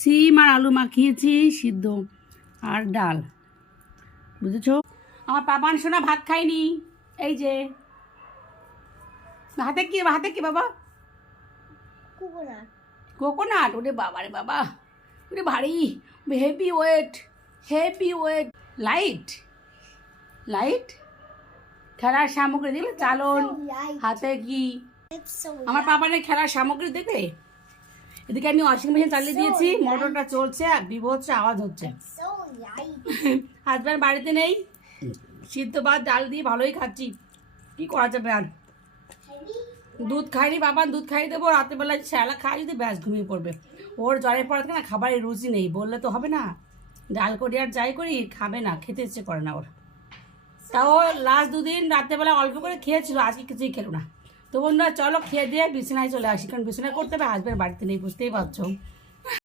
সিম আর আলু মাখিয়েছি সিদ্ধ আর ডাল, বুঝেছো? আমার পাপান সোনা ভাত খায়নি। এই যে হাতে কি বাবা? কোকোনাট। ওরে বাবা রে বাবা, ওরে ভারী, heavy weight, heavy weight. Light light খেলার সামগ্রী দেখলে, চালন, হাতে কি আমার পাপানের খেলার সামগ্রী দেখলে। এদিকে আমি ওয়াশিং মেশিন চালিয়ে দিয়েছি, মোটরটা চলছে আর বিভৎস আওয়াজ হচ্ছে। হাজব্যান্ড বাড়িতে নেই, সিদ্ধ ভাত ডাল দিয়ে ভালোই খাচ্ছি, কি করা যাবে আর। দুধ খাইনি বাবা, দুধ খাইয়ে দেবো রাত্রেবেলায়, শ্যালা খাই যদি ব্যাস ঘুমিয়ে পড়বে। ওর জ্বরের পর থেকে না খাবারের রুচি নেই, বললে তো হবে না। ডাল করি আর যাই করি খাবে না, খেতে ইচ্ছে করে না ওর। তাও লাস্ট দুদিন রাত্রেবেলা অল্প করে খেয়েছিল, আজকে কিছুই খেলো না। তো বন্ধুরা চলো খেয়ে দিয়ে বিছানায় চলে আসি, কারণ বিছানায় করতে হবে, হাজব্যান্ড বাড়িতে নেই, বুঝতেই পারছো।